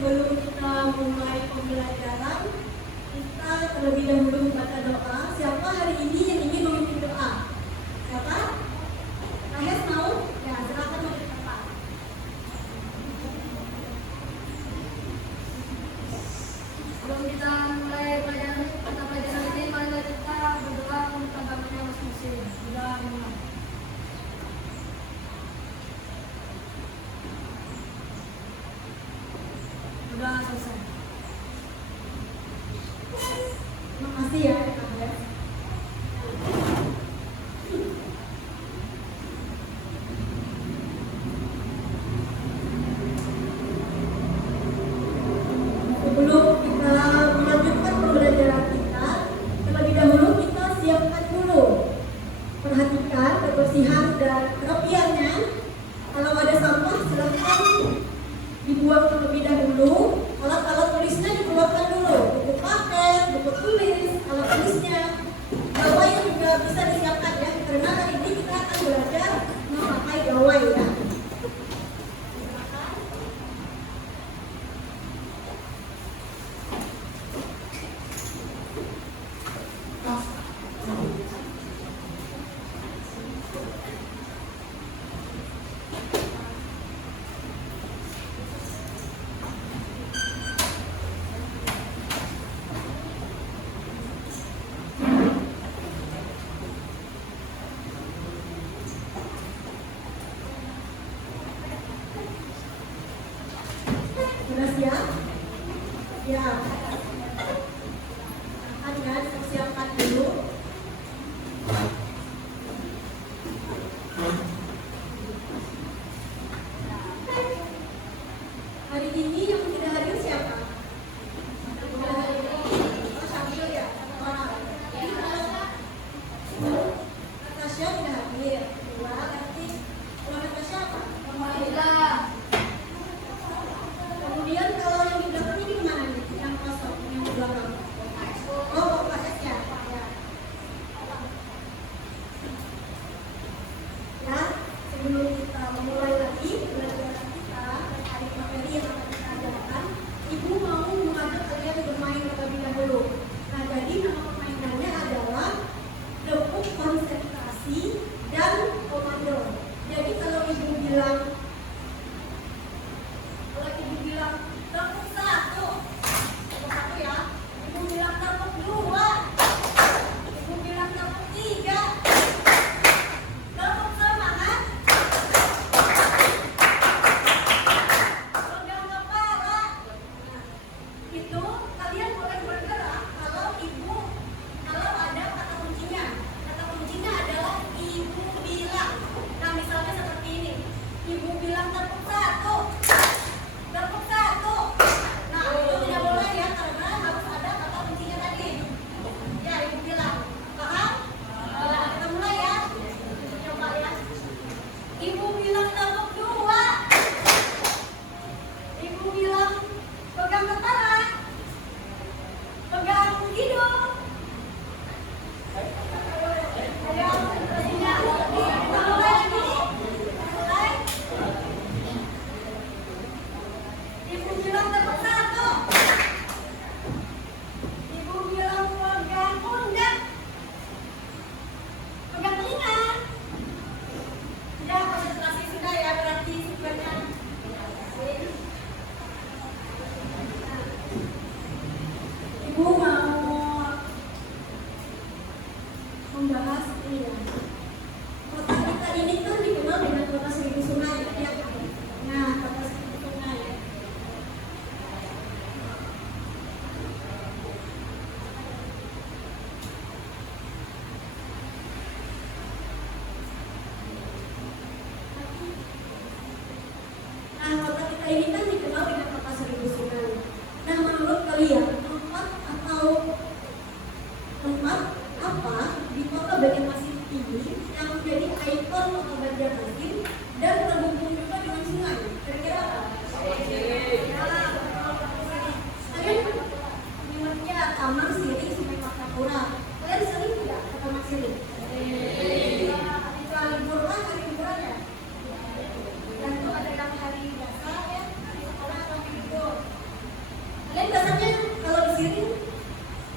sebelum kita mulai pembelajaran, kita terlebih dahulu membaca doa. Siapa hari ini yang ingin memimpin doa? Siapa? Rahes mau? Ya, silakan maju ke depan. Sebelum kita mulai pelajaran ini, mari kita berdoa untuk agamanya masing-masing. Sudah selesai. Terima kasih ya, Rahes. Sebelum kita melanjutkan pembelajaran kita, terlebih dahulu kita siapkan dulu. Perhatikan kebersihan dan kerapiannya. Kalau ada sampah, silakan dibuang terlebih dahulu. Alat-alat tulisnya dikeluarkan dulu. Buku paket, buku tulis, alat tulisnya. Gawai juga bisa disiapkan ya, karena hari ini kita akan belajar memakai gawai ya. Sudah siap? Ya. Akan dipersiapkan dulu. Hari ini yang tidak hadir siapa? Oh, Syamil ya? Natasha tidak hadir. Dua, nanti Natasha apa? Kemudian kalau yang di belakang ini gimana nih? Yang kosong, yang di belakang. Oh, Pak S ya? Ya, sebelum kita memulai lagi pembelajaran kita terkait materi yang akan kita ajarkan,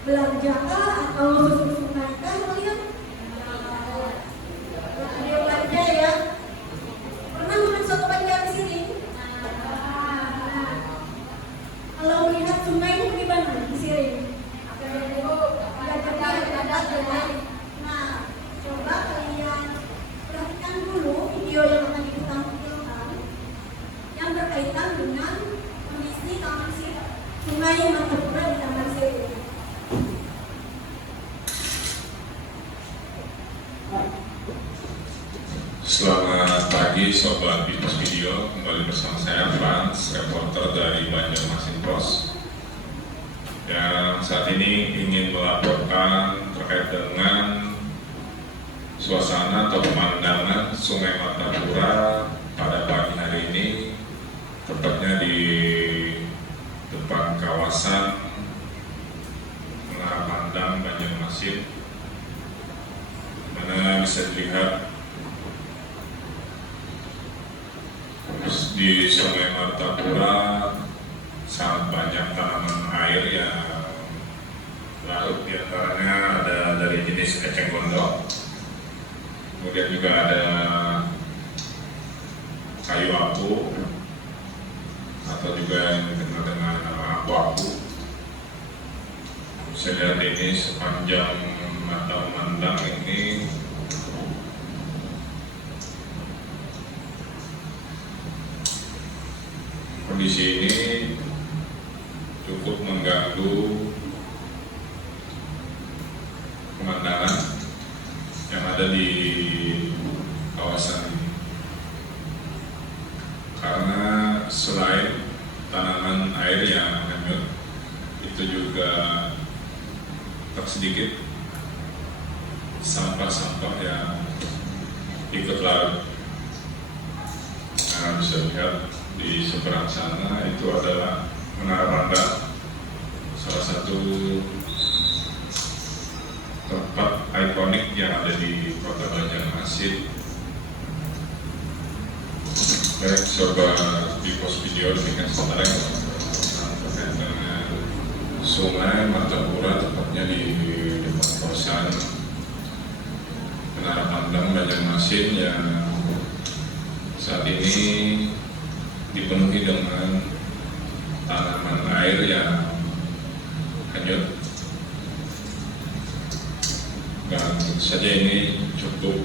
Belanja kah atau susur sungai kah kalian? Ada belanja ya? Pernah makan soto belanja di sini? Nah, kalau melihat sungai itu gimana di sini? Nah, coba kalian perhatikan dulu video yang akan ditampilkan yang berkaitan dengan kondisi Taman Sirih, Sungai Martapura di Taman Sirih. Selamat pagi Sobat Bisnis Video, kembali bersama saya Frans, reporter dari Banjarmasin Post, yang saat ini ingin melaporkan terkait dengan suasana atau pemandangan Sungai Martapura pada pagi hari ini, tepatnya di depan kawasan Menara Pandang Banjarmasin, mana bisa dilihat di Sungai Martapura sangat banyak tanaman air yang larut, diantaranya ada dari jenis eceng gondok, kemudian juga ada kayu apu atau juga yang dikenal dengan nama apu-apu. Saya lihat ini sepanjang mata memandang ini kondisi ini cukup mengganggu pemandangan yang ada di kawasan ini, karena selain tanaman air yang hanyut, itu juga tak sedikit sampah-sampah yang ikut larut. Nah, bisa lihat di seberang sana itu adalah Menara Pandang, salah satu tempat ikonik yang ada di Kota Banjarmasin. Baik, Sobat di Pos Video, demikian sementara terkait dengan Sungai Martapura, tepatnya di depan kawasan Menara Pandang Banjarmasin yang saat ini dipenuhi dengan tanaman air yang hanyut, dan tentu saja ini cukup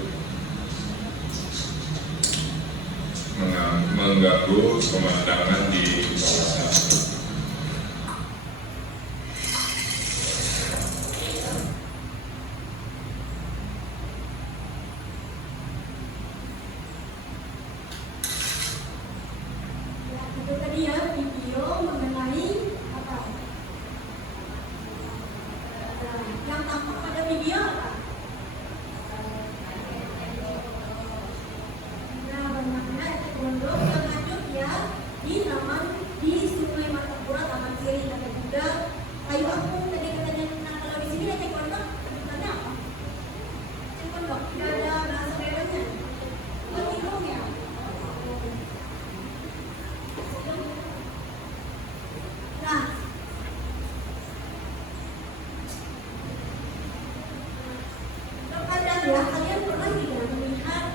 mengganggu pemandangan di kawasan. Itu tadi ya video mengenai apa? Yang tampak pada video apa? Nah, banyaknya eceng gondok yang hanyut ya di Sungai Martapura Taman Sirih, ada juga kayu apu tadi katanya. Nah, kalau di sini eceng gondok sebutannya apa? Eceng gondok tidak ada bahasa daerahnya. Lindung ya. Nah, terkadang ya kalian pernah tidak melihat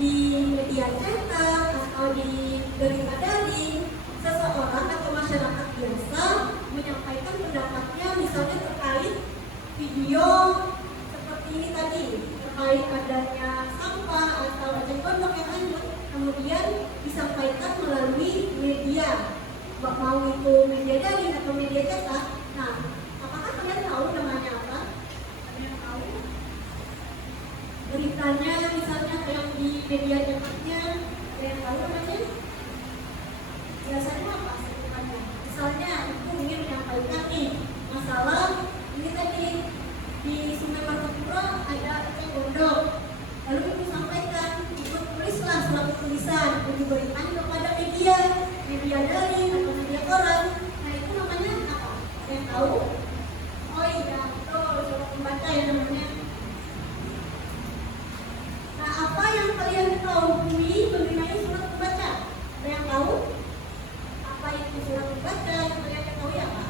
di media cetak atau di berita daring seseorang atau masyarakat biasa menyampaikan pendapatnya, misalnya terkait video seperti ini tadi, terkait adanya sampah atau eceng gondok yang hanyut, kemudian disampaikan melalui media, mau itu media daring atau media cetak. Nah, apakah kalian tahu namanya apa? Kalian tahu? Beritanya misalnya yang di media cetaknya, kalian tahu namanya? Biasanya apa sebutannya? Misalnya aku ingin menyampaikan nih masalah ini tadi di Sungai Martapura ada eceng gondok, lalu ibu sampaikan, ibu tulislah suatu tulisan, ibu berikan kepada media daring atau media koran. Nah, itu namanya apa? Yang tahu? Oh iya, betul, surat pembaca ya namanya. Nah, apa yang kalian tahu mengenai surat pembaca? Ada yang tahu? Apa itu surat pembaca? Yang kalian ketahui apa?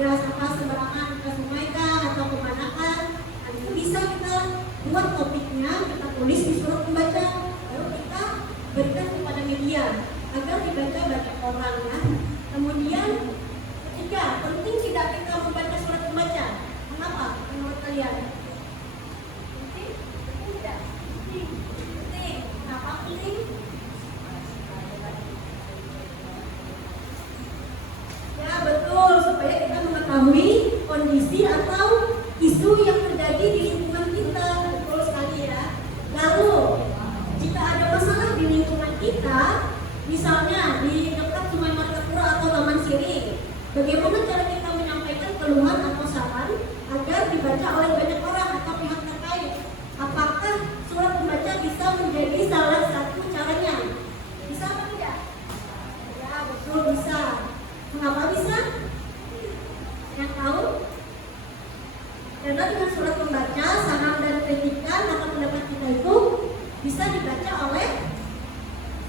ya apa sembarangan ke sungai kah atau kemana kan. Nah, itu bisa kita buat topiknya, kita tulis di surat pembaca, baru kita berikan kepada media agar dibaca banyak orang ya. Kemudian ketiga, penting tidak kita membaca surat pembaca. Kenapa menurut kalian? Penting? Penting tidak? Penting. Penting. Kenapa penting? Ya betul, supaya kita mengetahui kondisi atau isu yang terjadi di lingkungan kita. Betul sekali ya. Lalu jika ada masalah di lingkungan kita, misalnya di dekat Sungai Martapura atau Taman Sirih, bagaimana cara kita menyampaikan keluhan atau saran agar dibaca oleh banyak orang atau pihak terkait? Apakah surat pembaca bisa menjadi salah satu caranya? Bisa atau tidak? Ya betul bisa. Mengapa bisa? Yang tahu? Karena dengan surat pembaca, saran dan kritikan atau pendapat kita itu bisa dibaca oleh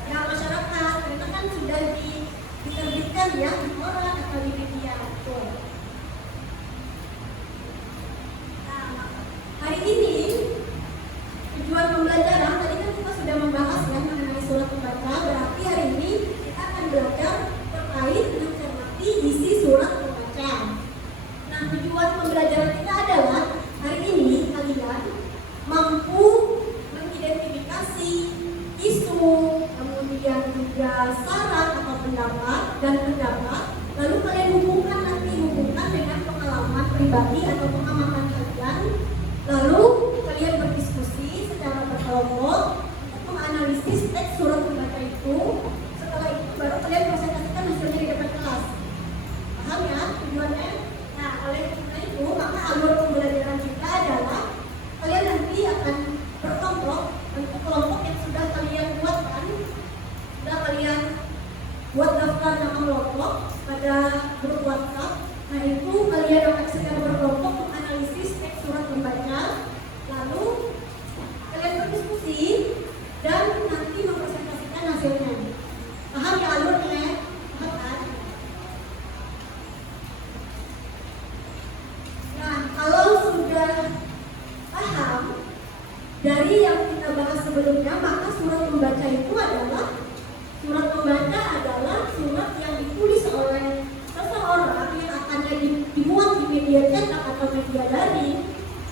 ya masyarakat. Karena kan sudah diterbitkan ya di koran atau di media. Betul. Nah, hari ini tujuan pembelajaran tadi kan kita sudah membahas ya mengenai surat pembaca. Berarti hari ini kita akan belajar terkait mencermati isi surat pembaca. Nah, tujuan pembelajaran kita adalah hari ini kalian mampu mengidentifikasi isu, kemudian juga saran atau pendapat, lalu kalian hubungkan dengan pengalaman pribadi atau pengamatan kalian, lalu kalian berdiskusi secara berkelompok untuk menganalisis teks surat pembaca itu. Setelah itu baru kalian presentasikan hasilnya di depan kelas. Paham ya tujuannya? Nah, oleh karena itu maka alur pembelajaran kita adalah kalian nanti akan berkelompok untuk kelompok yang sudah kalian buatkan, sudah kalian buat daftar nama kelompok pada grup WhatsApp. Nah, itu kalian akan secara berkelompok menganalisis teks surat pembaca, lalu kalian berdiskusi dan nanti mempresentasikan hasilnya. Paham ya alurnya? Paham kan? Nah, kalau sudah paham dari yang kita bahas sebelumnya, maka surat pembaca itu adalah surat yang ditulis oleh seseorang yang akan dimuat di media cetak atau media daring.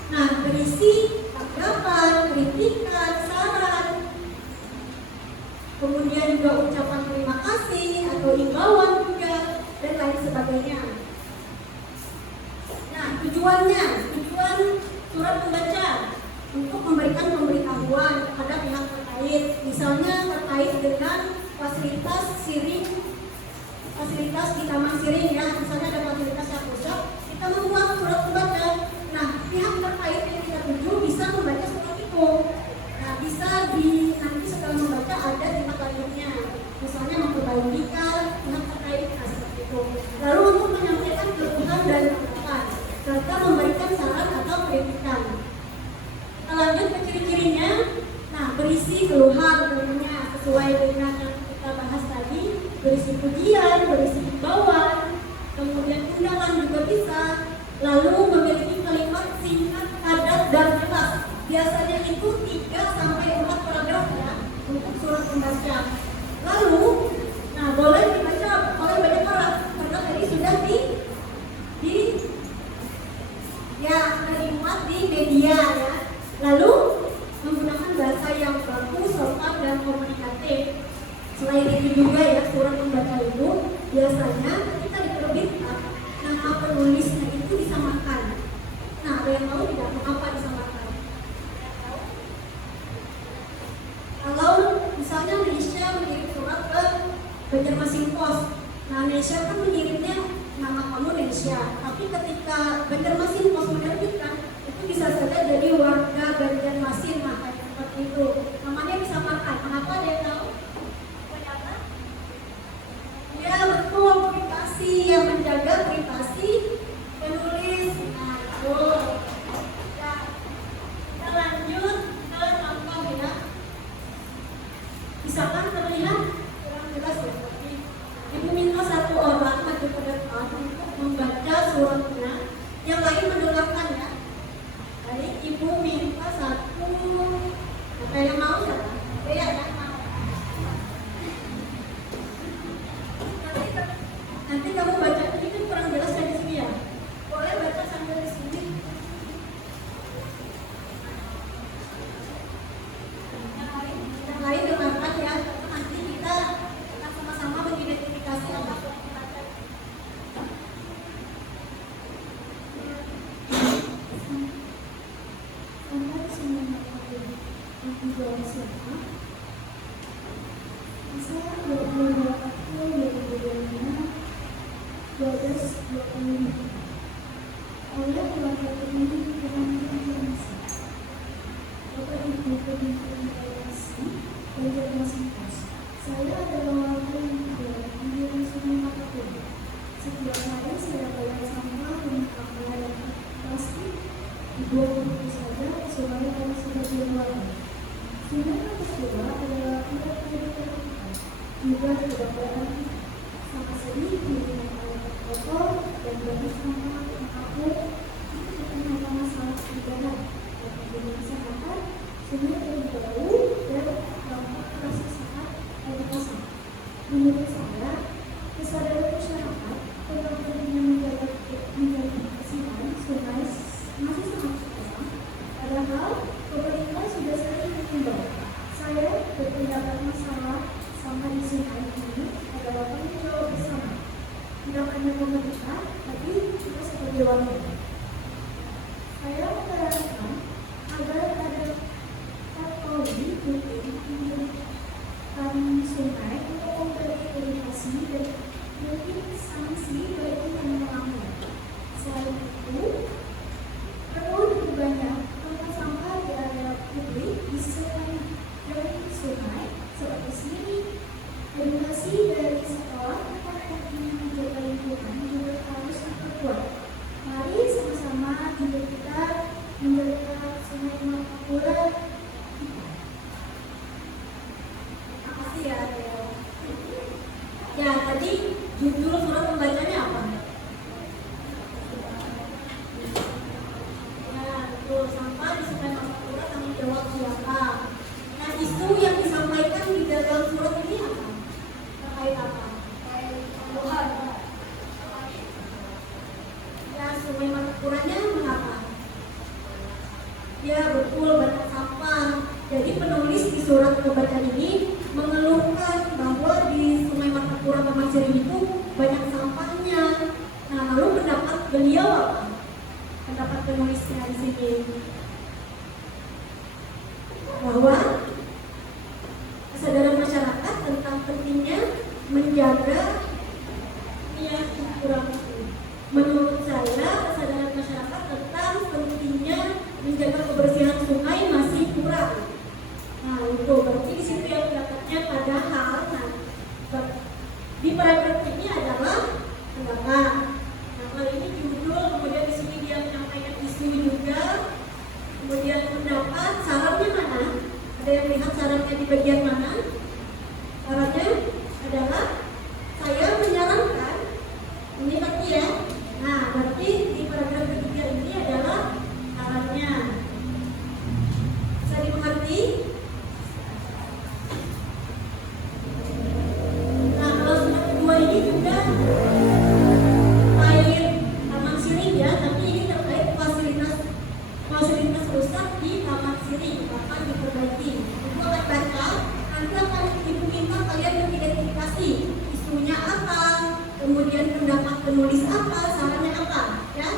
Nah, berisi tanggapan, kritikan, saran, kemudian juga ucapan terima kasih atau imbauan juga dan lain sebagainya. Nah, tujuan surat pembaca untuk memberikan pemberitahuan kepada pihak terkait, misalnya terkait dengan fasilitas di Taman Sirih ya, misalnya ada fasilitas yang rusak, kita membuat surat pembaca. Nah, pihak terkait yang kita tuju bisa membaca surat itu. Nah, bisa nanti setelah membaca ada tindak lanjutnya, misalnya memperbaikikan pihak terkait seperti itu. Lalu untuk menyampaikan keluhan dan tanggapan serta memberikan saran atau kritikan. Kita lanjut ke ciri-cirinya. Nah, berisi keluhan tentunya sesuai dengan yang kita bahas tadi, berisi pujian, berisi himbauan, kemudian undangan juga bisa. Lalu memiliki kalimat singkat, padat dan jelas. Biasanya itu 3-4 paragraf ya untuk surat pembaca. Lalu, nah boleh dibaca oleh banyak orang karena tadi sudah dimuat di media ya. Lalu menggunakan bahasa yang bagus, sopan dan komunikatif. Selain itu juga ya surat pembaca itu biasanya ketika diterbitkan nama penulisnya itu disamakan. Nah, ada yang tahu tidak mengapa disamakan? Kalau misalnya Indonesia mengirim surat ke Banjarmasin Post, nah Indonesia kan mengirimnya nama kamu Indonesia, tapi ketika Banjarmasin Post menerbitkan itu bisa saja jadi warga Banjarmasin, nah kayak seperti itu. Namanya disamakan. Kenapa ada yang tahu? Kenapa? Ya betul, privasi, yang menjaga privasi penulis. Nah, itu. Ya, kita lanjut ke contoh ya. Misalkan terlihat kurang jelas ya, ibu minta satu orang maju ke depan untuk membaca suratnya, yang lain mendoakan ya. Baik, Ibu minta satu. Apa yang mau siapa? Bea kan mau. Nanti kamu baca ini kan kurang jelas ya di sini ya. Boleh baca sambil di sini. Yang lain dengarkan ya. Nanti kita akan sama-sama mengidentifikasi apa yang kita baca. Anda semua mengetahui tujuan siapa? Saya 22 April 2025, 12:25. Oleh keluarga ini dengan informasi Bapak Ibu Pemimpin Relasi dan Jurnalisme Pos. Saya adalah warga yang tinggal di Sungai Makapura. Setiap hari saya bayar sampah dengan kamera yang plastik dibuang begitu saja ke sungai karena sudah diluarkan. Sungai Makapura adalah tempat pendidikan kita, juga kebanggaan sama sedih dengan air kotor dan banyak sampah mengapung. Itu bukan hanya masalah sejarah, tapi juga kesehatan. Sungai berbau dan dampak terasa saat air pasang. Menurut saya, kesadaran masyarakat tentang pentingnya menjaga kebersihan sungai masih sangat kurang. Padahal pemerintah sudah sering mengimbau. Saya berpendapat masalah sampah di sungai ini adalah tanggung jawab bersama. Tidak hanya pemerintah, tapi kita sebagai warga. Saya menyarankan agar ada patroli rutin menjadikan sungai untuk memberi edukasi dan mungkin sanksi bagi yang melanggar. Selain itu, perlu lebih banyak tempat sampah di area publik di selain dari sungai seperti sini. Edukasi dari sekolah tentang pentingnya menjaga lingkungan juga harus diperkuat. Mari sama-sama juga kita menjaga Sungai Makapura. Makasih ya, Deo. Ya, tadi judul surat pembacanya apa? Ya, betul. Sampah di Sungai Makapura tanggung jawab siapa? Nah, isu yang disampaikan di dalam surat ini apa? Terkait apa? Ya, Sungai Makapuranya mengapa? Ya, betul, banyak sampah. Jadi penulis di surat pembacaan ini mengeluhkan bahwa di Sungai Makapura Taman Siri itu banyak sampahnya. Nah, lalu pendapat beliau apa? Pendapat penulisnya di sini bahwa kesadaran masyarakat tentang pentingnya menjaga kurang. Menurut saya kesadaran masyarakat tentang pentingnya menjaga kebersihan sungai masih kurang. Nah, itu berarti di situ yang pendapatnya, padahal di paragraf ini adalah pendapat. Nah, kalau ini judul, kemudian di sini dia menyampaikan isu juga, kemudian pendapat, sarannya mana? Ada yang lihat sarannya di bagian mana? Sarannya adalah saya menyarankan ini berarti ya. Nah, berarti di paragraf ketiga ini adalah sarannya. Bisa dimengerti? Nah, kalau surat kedua ini juga lain Taman Sirih ya, tapi ini terkait fasilitas rusak di Taman Sirih, akan diperbaiki. Ibu akan baca, nanti akan Ibu minta kalian mengidentifikasi isunya apa, kemudian pendapat penulis apa, sarannya apa, ya.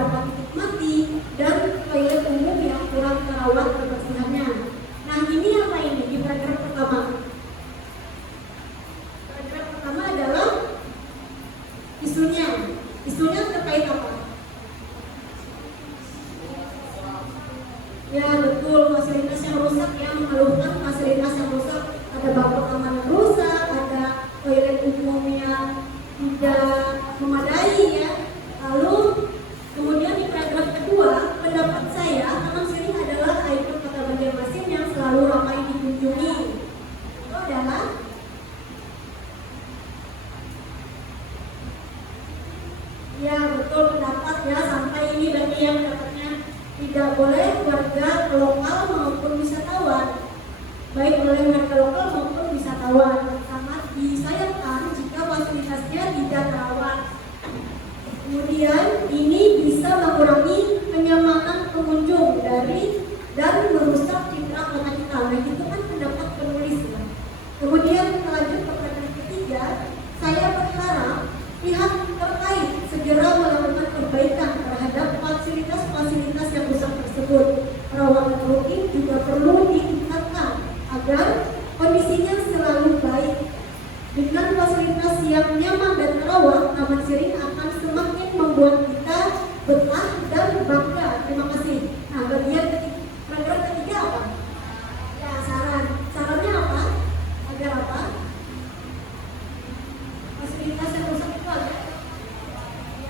beberapa titik mati, dan toilet umum yang kurang terawat kebersihannya. Nah, ini apa ini di paragraf pertama? Paragraf pertama adalah isunya. Isunya terkait apa? Ya betul, fasilitas yang rusak, ya, mengeluhkan fasilitas yang rusak. Ada bak taman yang rusak, ada toilet umum yang tidak memadai, ya. Lalu kemudian di paragraf kedua, pendapat saya Taman Siring adalah ikon kota Banjarmasin yang selalu ramai dikunjungi. Itu adalah ya betul pendapat, ya, sampai ini bagi yang pendapatnya tidak boleh warga lokal maupun wisatawan, baik oleh warga lokal maupun wisatawan, sangat disayangkan jika fasilitasnya tidak terawat. Kemudian ini bisa mengurangi kenyamanan pengunjung dan merusak citra kota kita. Nah, itu kan pendapat penulis, ya. Kemudian kita lanjut ke paragraf ketiga. Saya berharap pihak terkait segera melakukan perbaikan terhadap fasilitas-fasilitas yang rusak tersebut. Perawatan rutin juga perlu ditingkatkan agar kondisinya selalu baik. Dengan fasilitas yang nyaman dan terawat, Taman Siring akan semakin membuat kita betah dan bangga. Terima kasih. Nah, bagian ketiga, paragraf ketiga apa? Ya, sarannya apa? Agar apa? Fasilitas yang rusak itu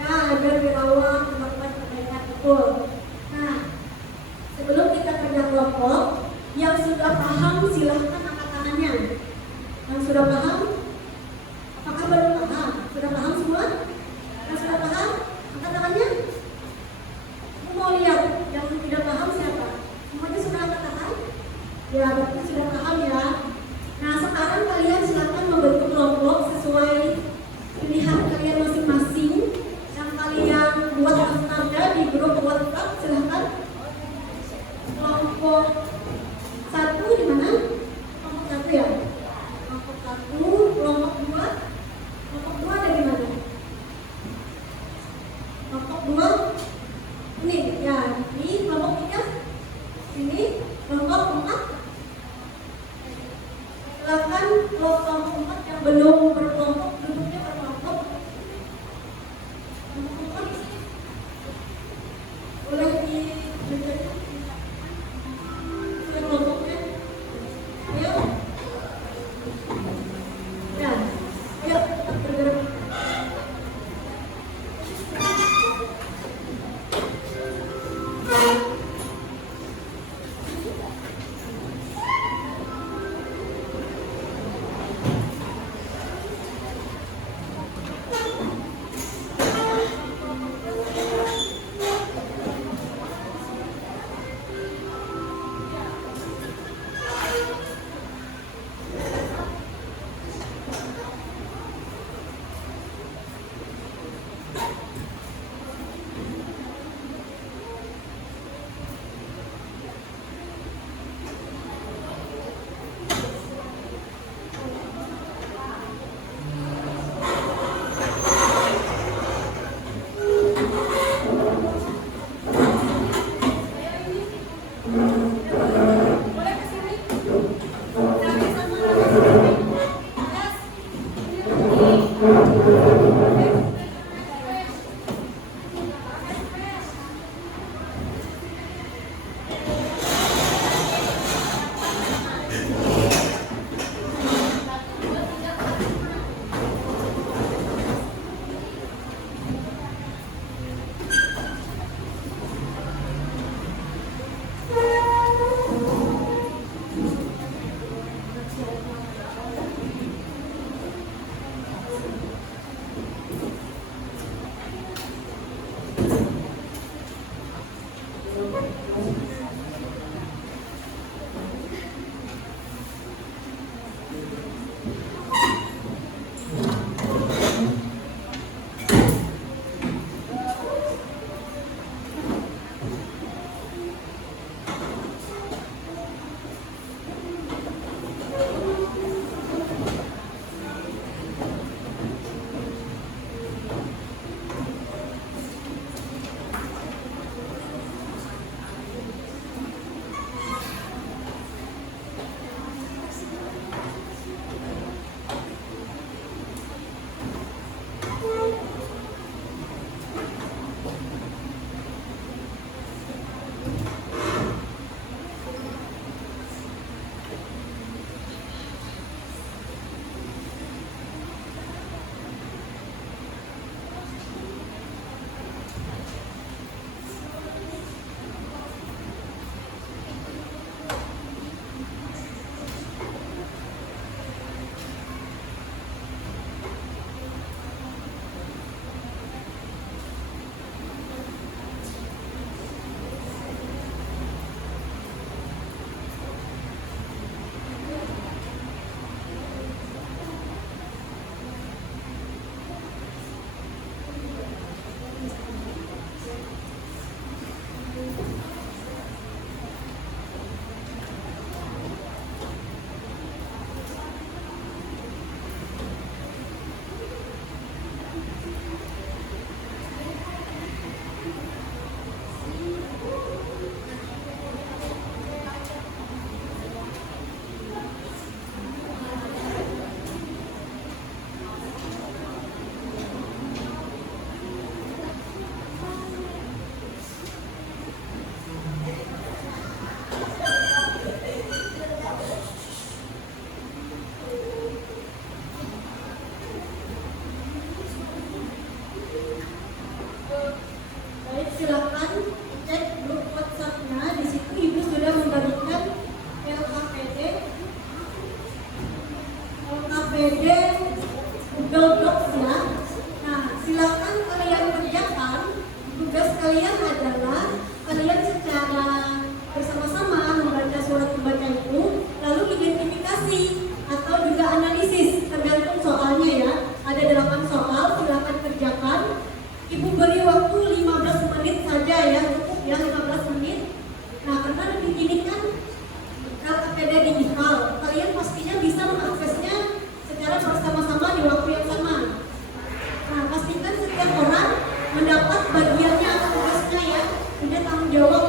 agar dirawat, melakukan perbaikan, betul. Nah, sebelum kita kerja kelompok, yang sudah paham silahkan angkat tangannya. Yang sudah paham? Apakah belum paham? Sudah paham semua? Yang sudah paham? Angkat tangannya. Aku mau lihat yang tidak paham siapa? Semuanya sudah angkat tangan? Ya, berarti sudah paham, ya. Nah, sekarang kalian silakan membentuk kelompok sesuai pilihan kalian masing-masing. Yang kalian buat daftarnya di grup WhatsApp, silahkan. Kelompok 1 di mana? Kelompok 1, ya. Kelompok 1, kelompok 2. Kelompok 2 ada di mana? Kelompok 2 ini, ya. Ini kelompok 3. Ini kelompok 4. Silakan kelompok 4 yang belum berkelompok, duduknya berkelompok. Kelompok 4 boleh dibentukkan kelompoknya. Ayo. Ya, ayo kita bergerak. silakan cek grup WhatsApp-nya. Di situ Ibu sudah membagikan LKPD Google Docs ya. Nah, silakan kalian kerjakan. Tugas kalian adalah kalian secara bersama-sama membaca surat pembaca itu, lalu identifikasi atau juga analisis tergantung soalnya ya. Ada 8 soal, silakan kerjakan. Ibu beri waktu 15 menit saja ya, cukup ya 15 menit. Nah, karena ini kan LKPD digital, kalian pastinya bisa mengaksesnya secara bersama-sama di waktu yang sama. Nah, pastikan setiap orang mendapat bagiannya atau tugasnya ya, ini tanggung jawab.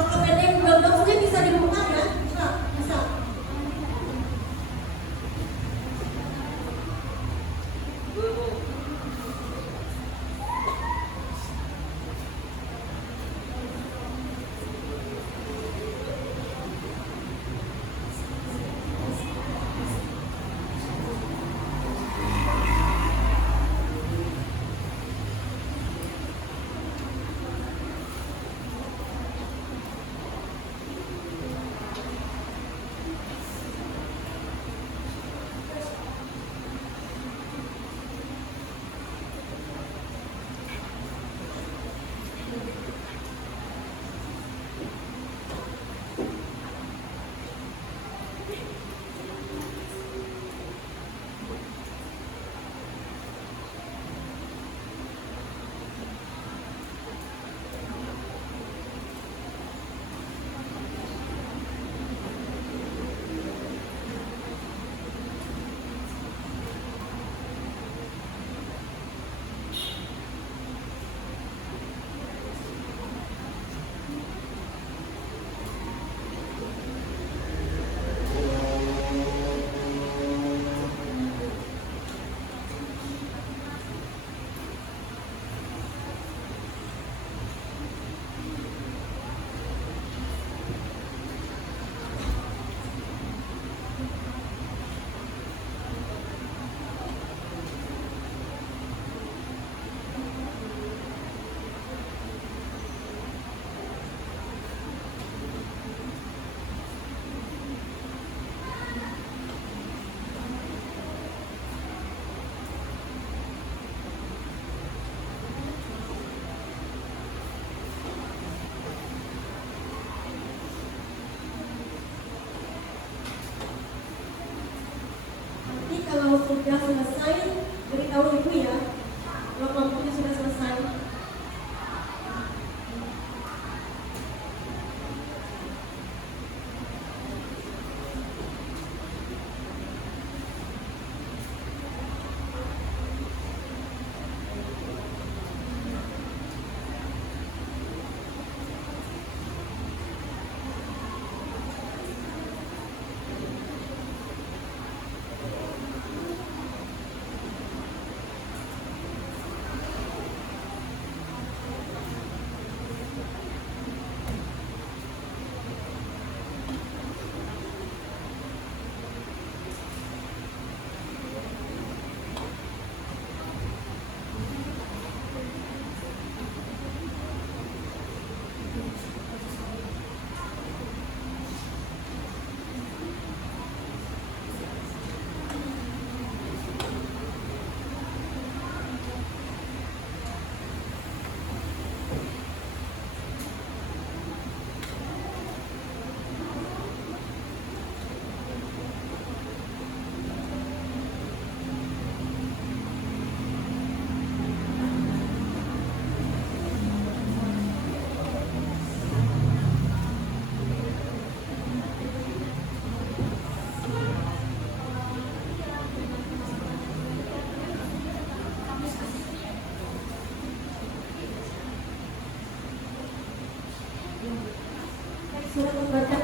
LKPD Google Docs-nya bisa dibuka ya? Bisa. Nanti kalau sudah selesai, beritahu Ibu ya. Kalau kelompoknya sudah selesai. Surat pembaca.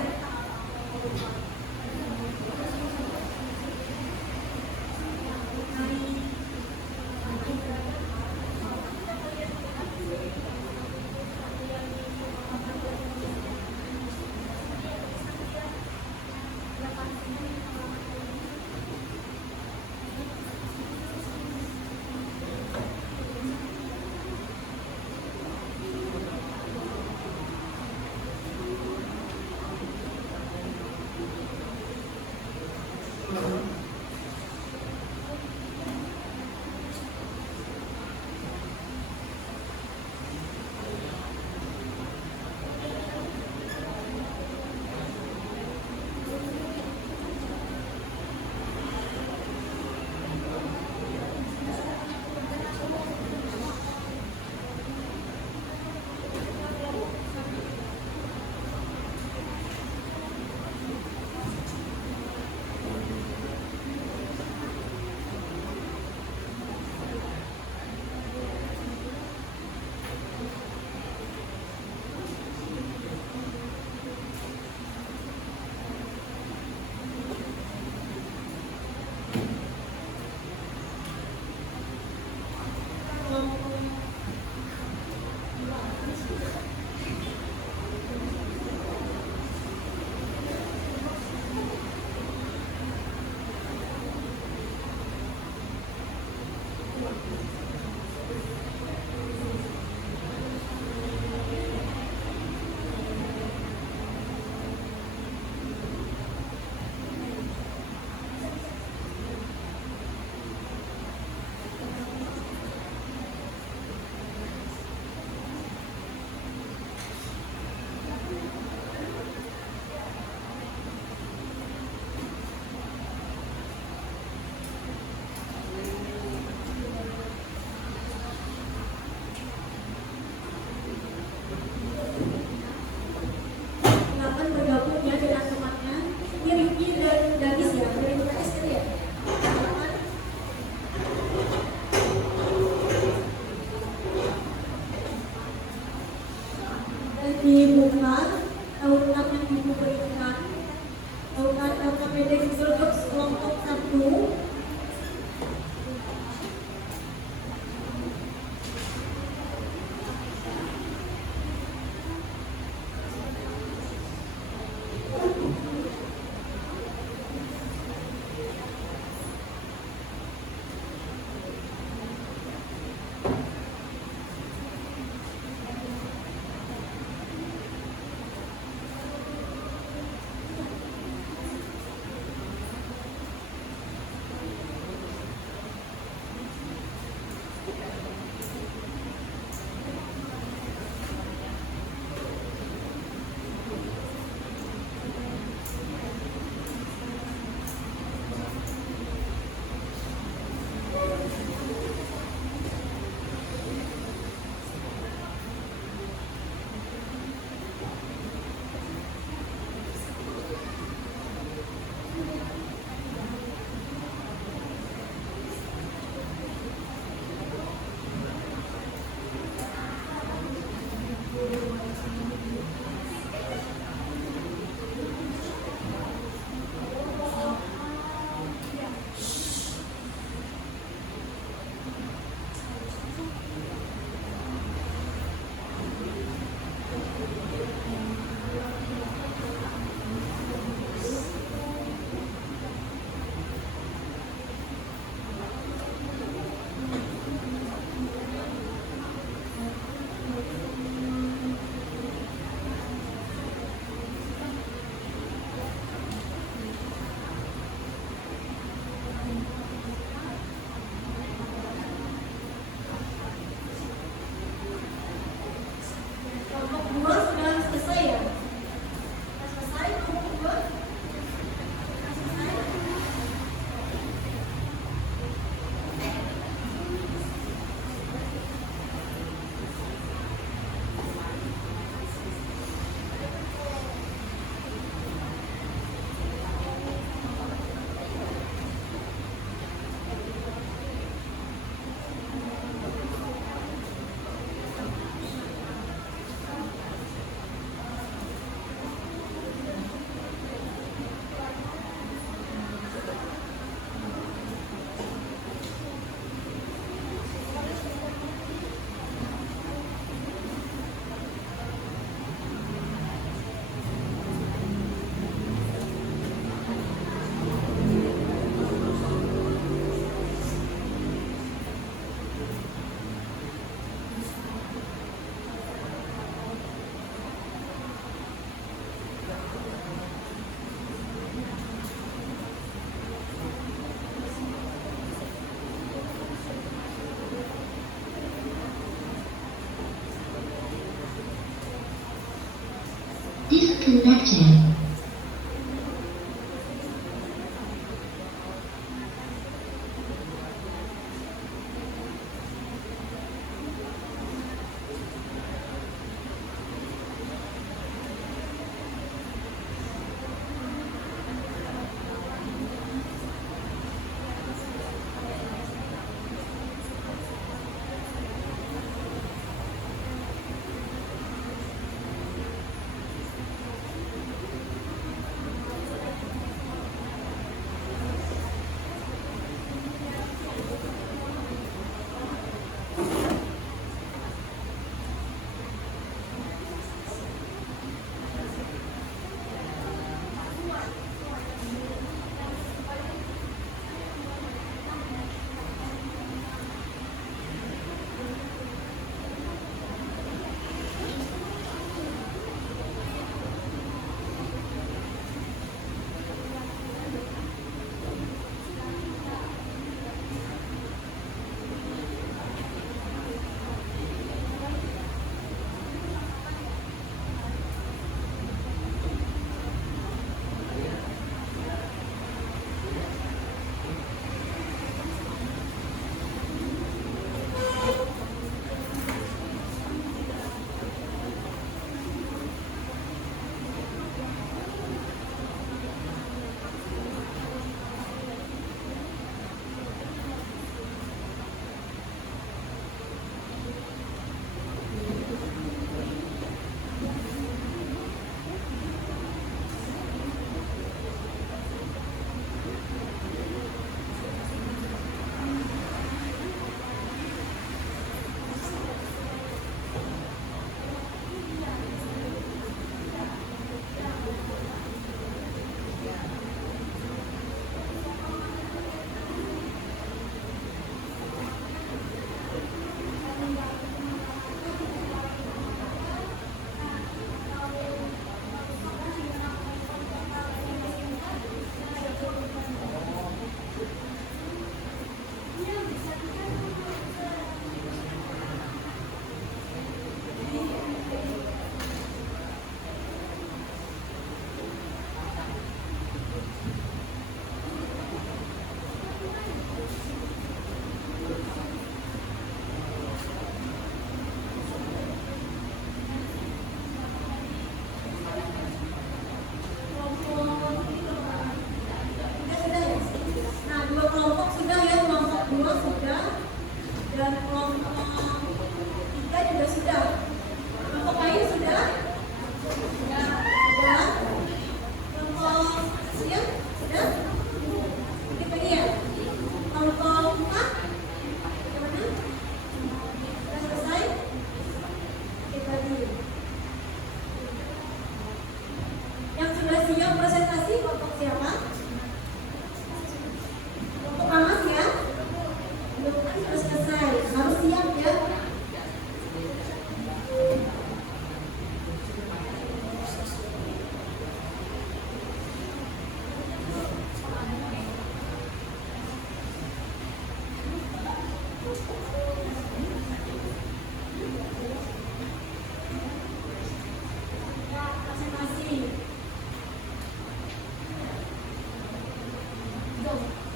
Connected.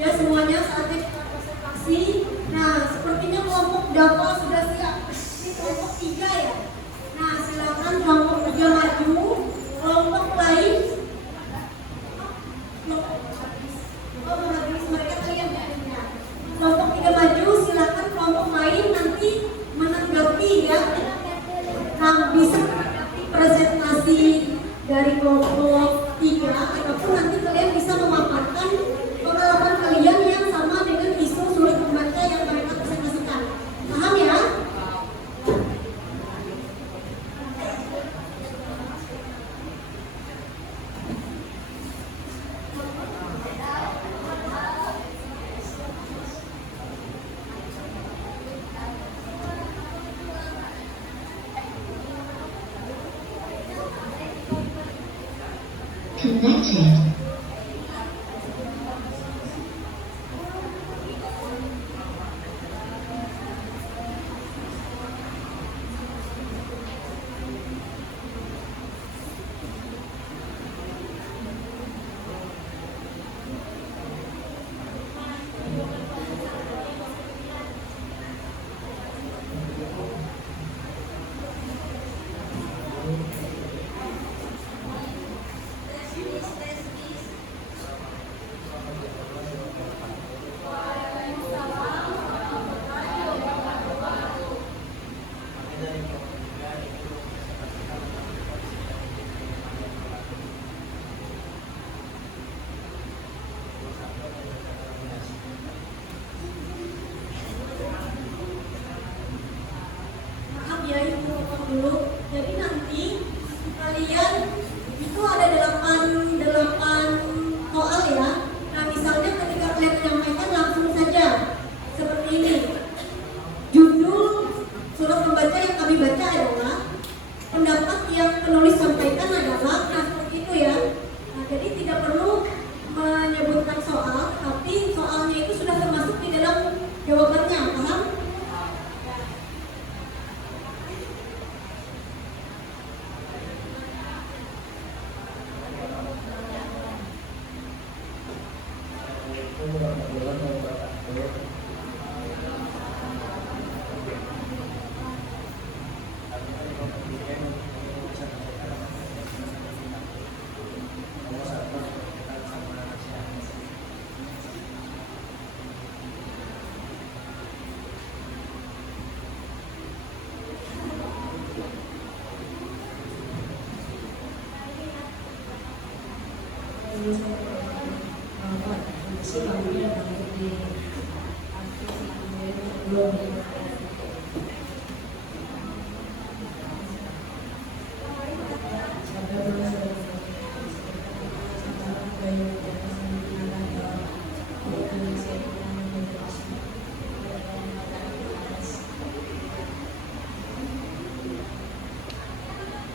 Ya semuanya saatnya kita presentasi. Nah, sepertinya kelompok Dava sudah siap. Ini kelompok 3 ya. Nah, silakan kelompok 3 maju. Kelompok lain. Oh, habis mereka kalian ya. Kelompok 3 maju, silakan kelompok lain nanti menanggapi ya. Nah, bisa menanggapi presentasi dari kelompok 3 ataupun nanti kalian bisa memaparkan pengalaman kalian yang sama dengan isu sulit membaca yang mereka presentasikan. Paham ya? Connected.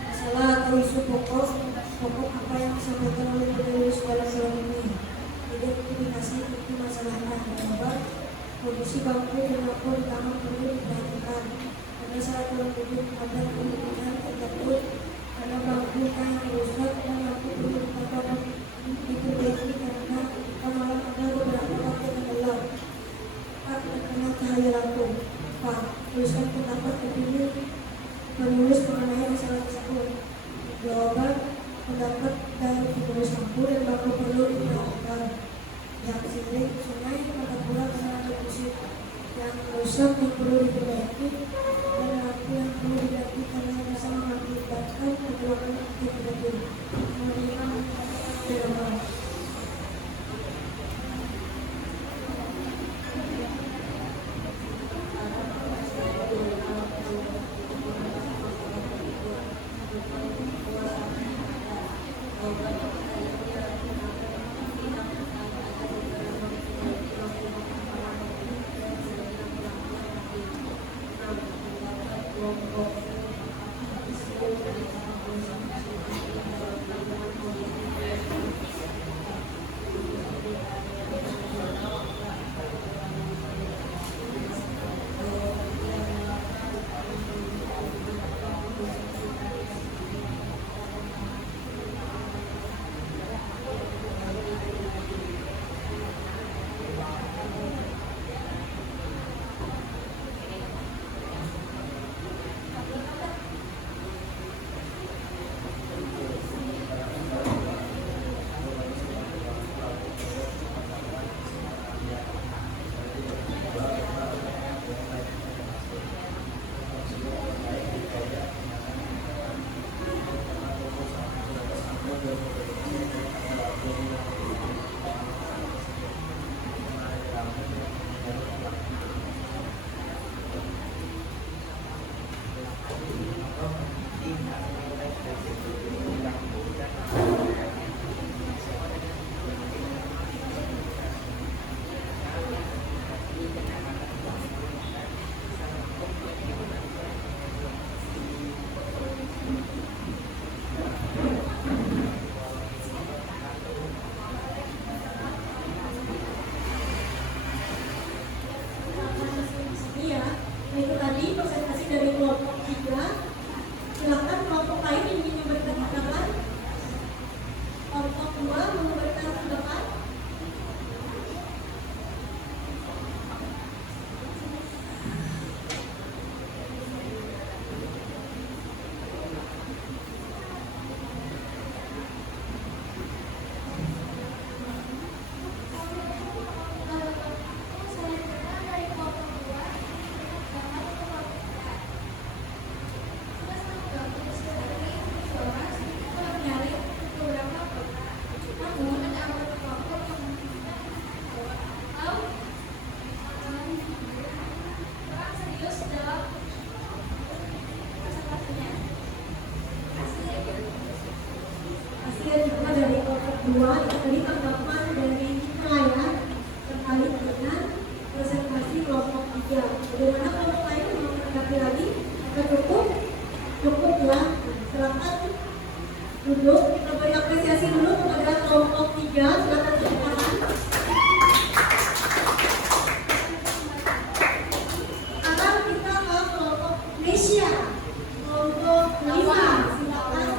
Masalah atau isu pokok apa yang disampaikan oleh penulis dalam film ini. Identifikasi itu masalahnya bahwa kondisi bangku dan lampu di taman perlu diperhatikan. Pada saat dalam duduk ada kemungkinan terjatuh karena bangkunya yang rusak dan lampu perlu diperbaiki karena malam ada beberapa lampu tenggelam. 4. Terkena cahaya lampu. 4. Tuliskan pendapat opini penulis mengenai masalah tersebut. Jawaban pendapat dari penulis lampu dan bangku perlu diperhatikan. Yang sini sungai mata pula karena ada musik yang rusak yang perlu diperbaiki dan lampu yang perlu diganti karena bisa mengakibatkan pergerakan aktivitas menerima drama. Kedua, tadi tanggapan dari nelayan terkait dengan presentasi kelompok 3. Bagaimana kelompok lain mau menanggapi lagi? Cukup ya. Silakan duduk. Kita beri apresiasi dulu kepada kelompok 3. Silakan tepuk tangan. Sekarang kita ke kelompok Indonesia. Kelompok 5. Silakan.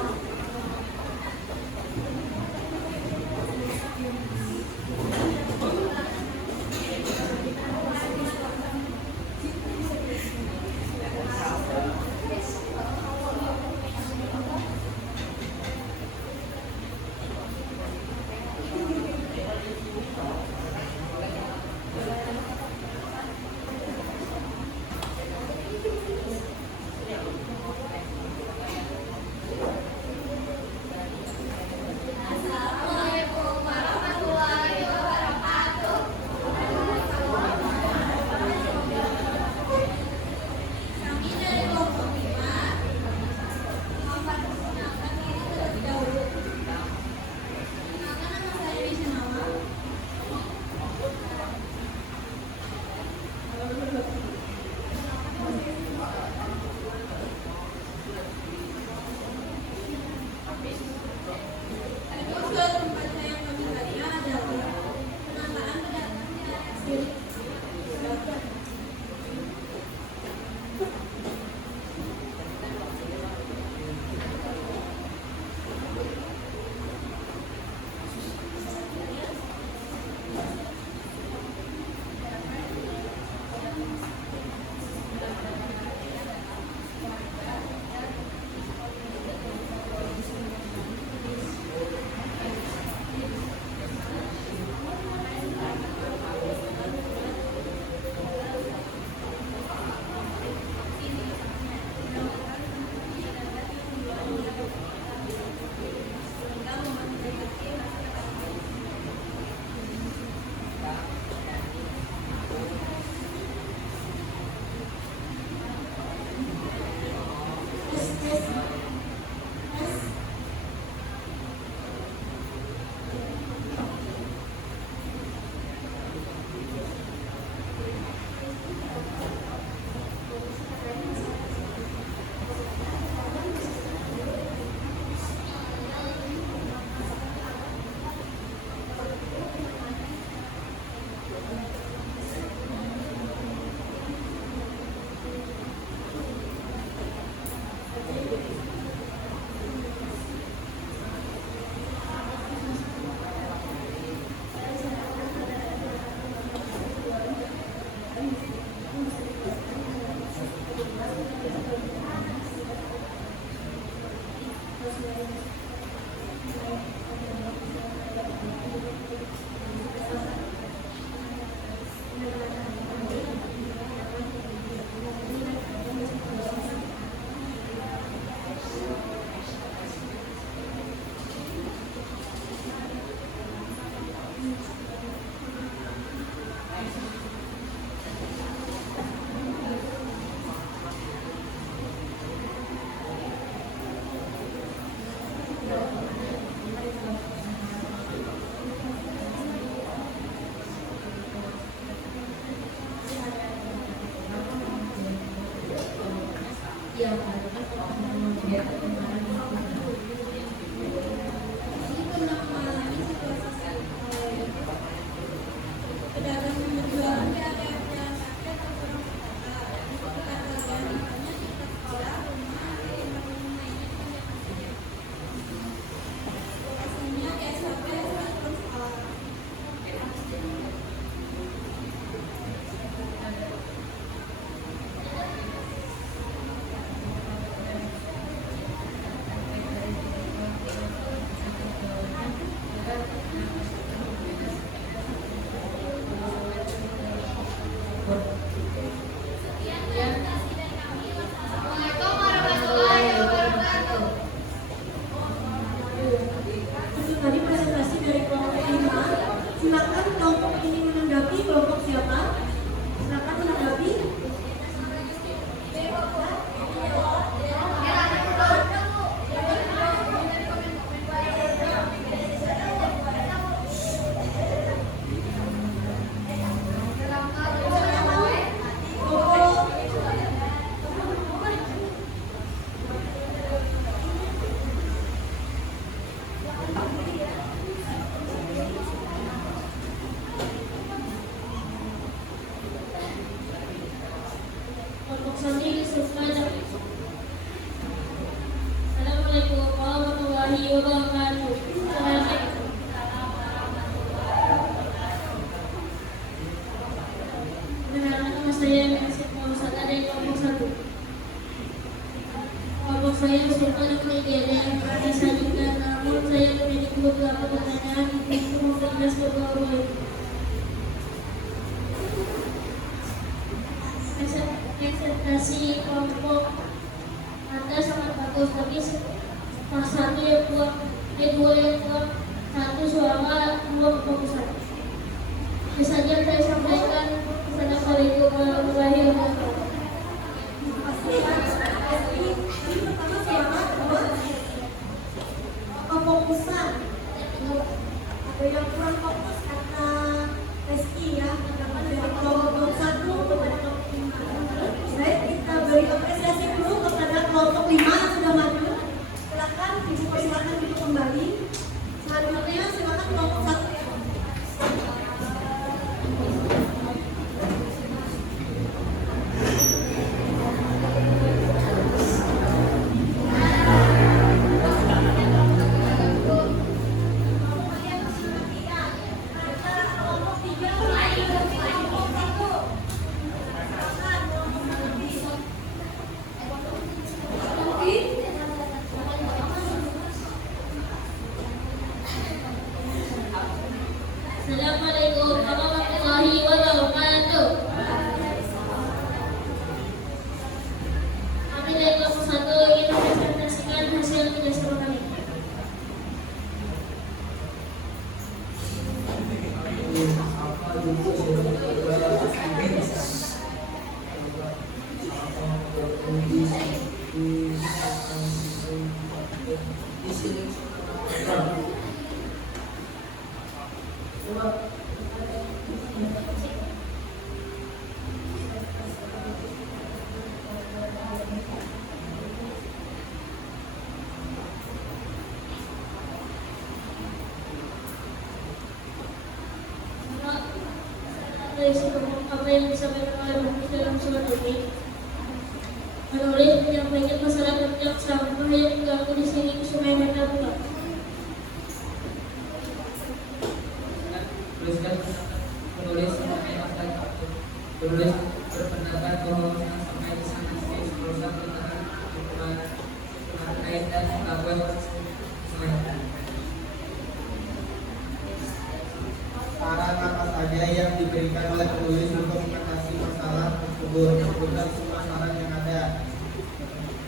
Silakan kelompok ini menanggapi. Kelompok siapa? Silakan menanggapi. Kelompok Sandi Sukmana. Assalamualaikum warahmatullahi wabarakatuh. Perkenalkan, nama saya Mesir Muhammad dari kelompok 1. Kelompok saya suka dengan ide yang disajikan, namun saya memiliki beberapa pertanyaan untuk memperjelas beberapa hal. Presentasi kelompok Anda sangat bagus, tapi pas satu yang kurang, dua yang kurang, satu suara, dua kefokusan. Itu saja yang saya sampaikan. Assalamualaikum warahmatullahi wabarakatuh. Ini pertama siapa? Kedua, kefokusan. Ada yang kurang fokus kata Reski ya. Dari kelompok 1 kepada kelompok 5. Baik, kita beri apresiasi dulu kepada kelompok 5 yang sudah maju. Silakan dipersilakan duduk kembali. Selanjutnya silakan kelompok 1 ya. Assalamualaikum warahmatullahi wabarakatuh. Kami dari kelompok 1 ingin mempresentasikan hasil kerjasama kami. Apa yang disampaikan oleh Bapak dalam surat ini, menulis menyampaikan masyarakat yang sampah yang mengganggu di sini ke Sungai Matabuka. Menulis berpendapat bahwa sampai di sana sebagai proses pertahanan terkait dan melakukan saran apa saja yang diberikan oleh penulis untuk mengatasi masalah tersebut. Sebutkan semua saran yang ada.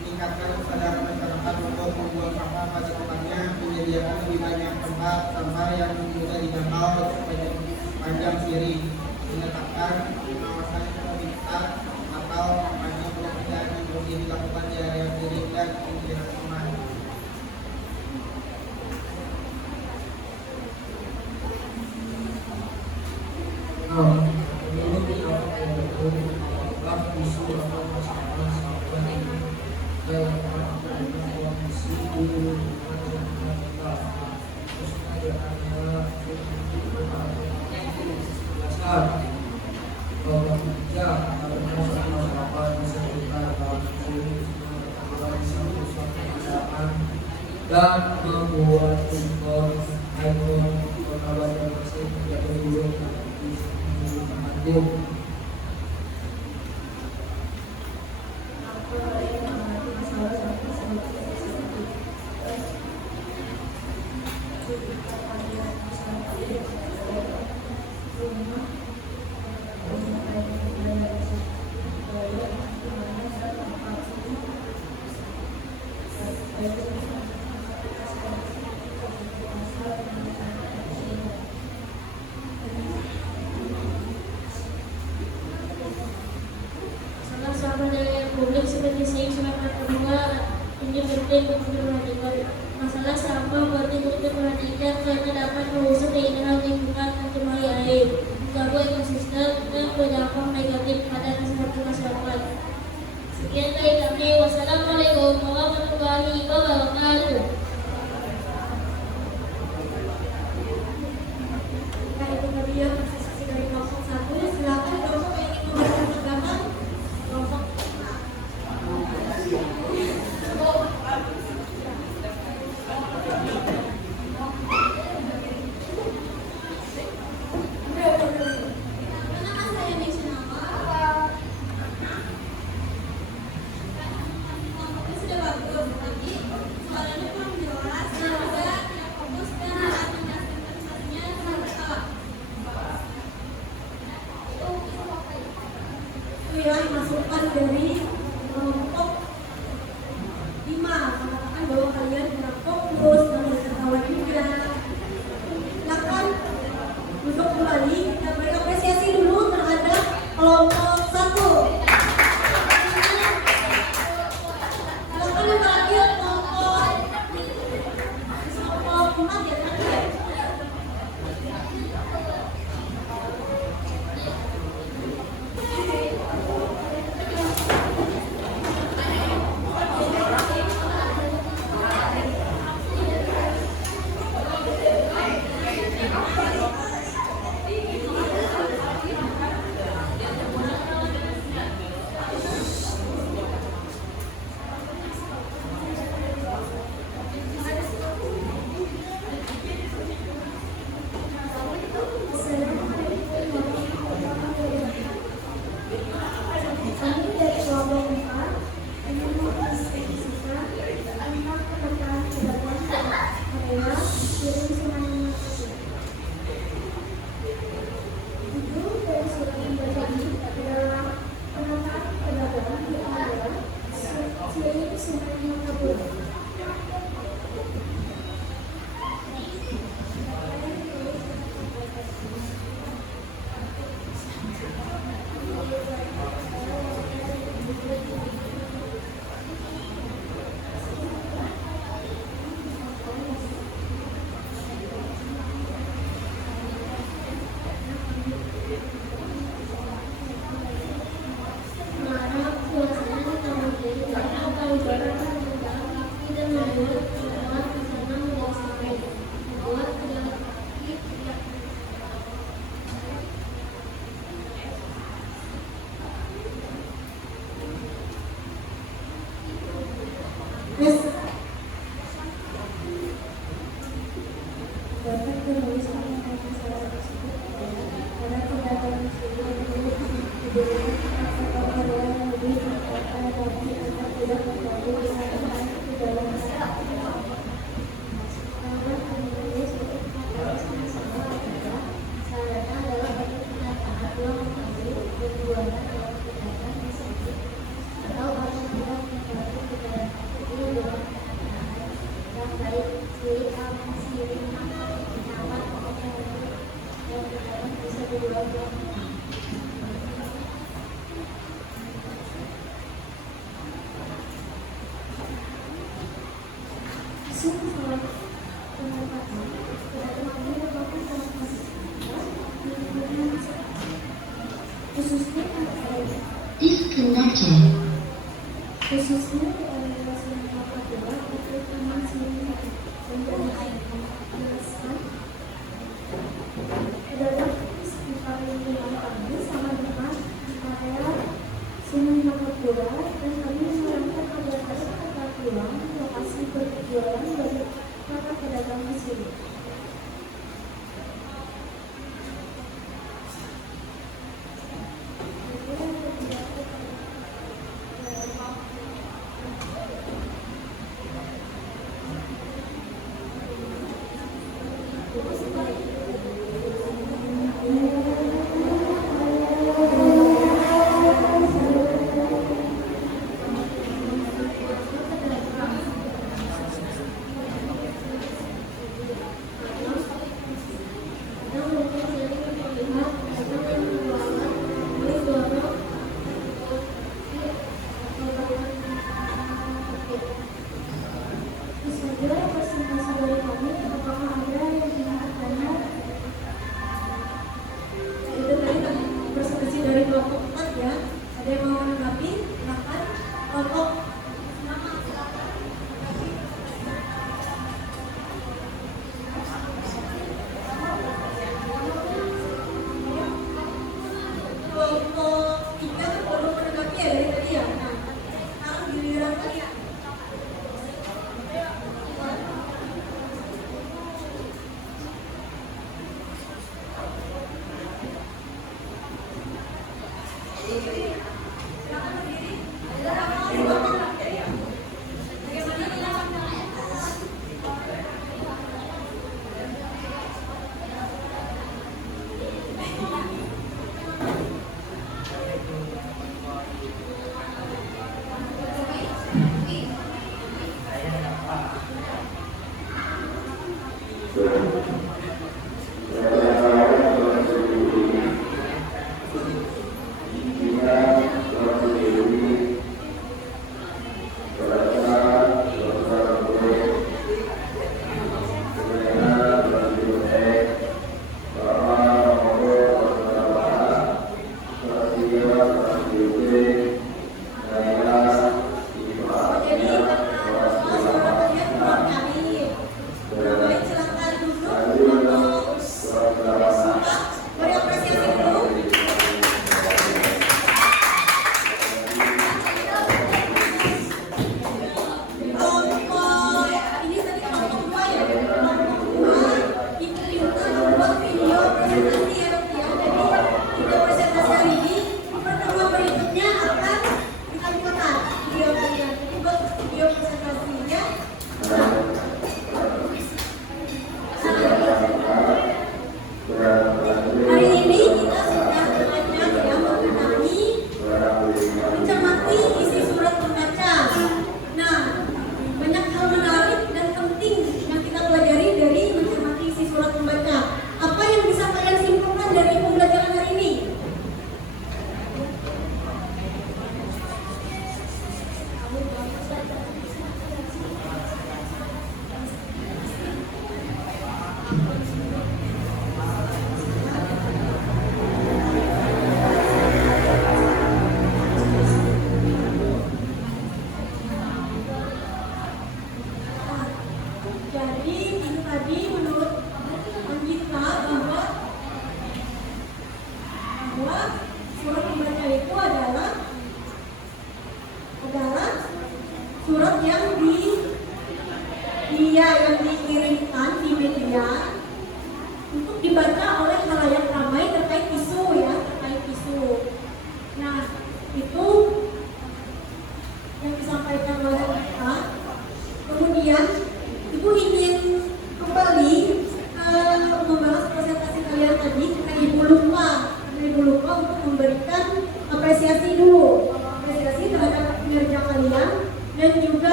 Meningkatkan kesadaran masyarakat untuk membuang sampah pada tempatnya, menyediakan lebih banyak tempat sampah yang mudah dijangkau sepanjang Siri, menetapkan pengawasan yang lebih ketat atau kampanye pekerjaan yang rutin dilakukan di area Siri dan pinggiran sungai. dan membuat impor iPhone kota Banjarmasin menjadi dulu di Bandung. penting untuk diperhatikan. Masalah sampah penting untuk diperhatikan karena dapat merusak keindahan lingkungan dan kembali air, mengganggu ekosistem dan berdampak negatif pada kesehatan masyarakat. Sekian dari kami. Wassalamualaikum warahmatullahi wabarakatuh. Nah, itu tadi ya presentasi dari kelompok 1. Silakan kelompok yang ingin memberikan tanggapan. Kelompok masukan dari kelompok 5 mengatakan bahwa kalian kurang fokus dan berketawa juga. Silakan duduk kembali, kita beri apresiasi dulu terhadap kelompok 1. Silakan yang terakhir kelompok 5 ya terakhir. Kami dari kelompok 4 ingin mendiskusikan tentang keberkahan kedatangan adalah kirim semuanya. Judul dari surat pembacaan adalah penataan kedatangan di adalah kirim semuanya kabur. Melarang suasana kemudian dan apa ibarat mendalam kaki dan membuat membuat kesana menjadi sampai membuat tidak Yes. Dapat menuliskan masalah tersebut pada kedatangan sendiri diberikan kata-kata yang lebih berkata tapi agar tidak mengganggu kesehatan di dalam karena penulis untuk menulis masalah adalah sarana dalam bentuk kenyataan yang mengambil perbuatan dalam tindakan tersebut atau agar tidak mengganggu kegiatan itu dengan yang baik diri aman sendiri nyaman yang tindakan bisa dilakukan. Sungguh penempatan kedatangan merupakan khususnya Disconnected. khususnya di organisasi yang Papua untuk teman sendiri untuk menjelaskan terhadap sekitar lingkungan kami sama dengan area Sungai Papua dan kami menyarankan agar ada kata pulang lokasi berjualan bagi para pedagang di sini.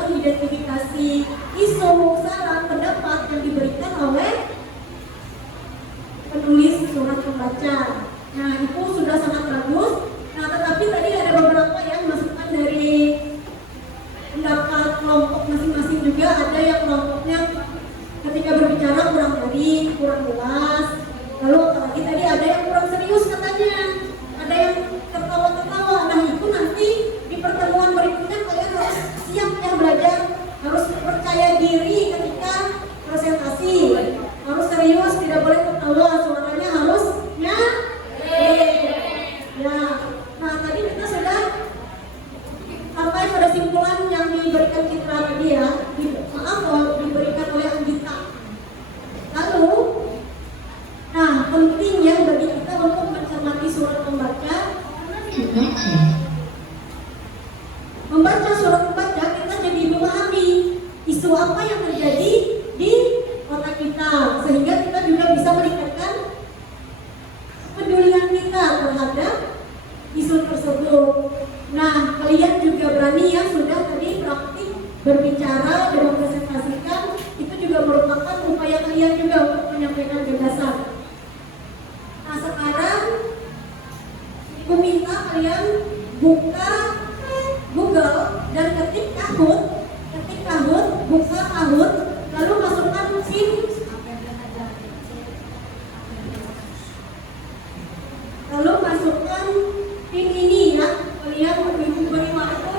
mengidentifikasi isu, saran, pendapat yang diberikan oleh penulis surat pembaca. Nah, itu sudah sangat bagus. Nah, tetapi tadi ada beberapa yang masukan dari pendapat kelompok masing-masing juga. Ada yang kelompoknya ketika berbicara kurang baik, kurang jelas. Lalu apalagi tadi ada yang kurang serius katanya. Ada yang tertawa-tertawa. Nah, itu nanti di pertemuan berikutnya kalian harus siap ya belajar, harus percaya diri ketika presentasi, harus serius, tidak boleh tertawa, suaranya harus ya. Nah, tadi kita sudah sampai pada simpulan yang diberikan Citra tadi ya, diberikan oleh Anggita. Lalu, nah pentingnya bagi kita untuk mencermati surat pembaca. Membaca surat pembaca, kita jadi memahami isu apa yang terjadi di otak kita, sehingga kita juga bisa meningkatkan kepedulian kita terhadap isu tersebut. Nah, kalian juga berani ya sudah tadi praktik berbicara dan mempresentasikan, itu juga merupakan upaya kalian juga untuk menyampaikan gagasan. Nah, sekarang Ibu minta kalian buka Google dan ketik Kahoot, buka Kahoot, lalu masukkan PIN, ini ya. Kalian beri waktu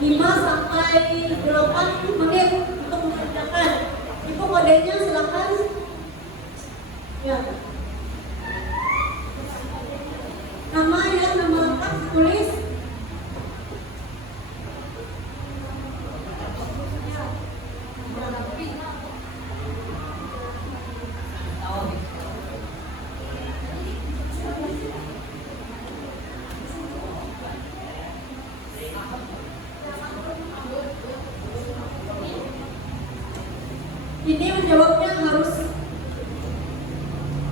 5 sampai 8 menit untuk mengerjakan. Itu kodenya silakan ya. Nama lengkap tulis. Ini menjawabnya harus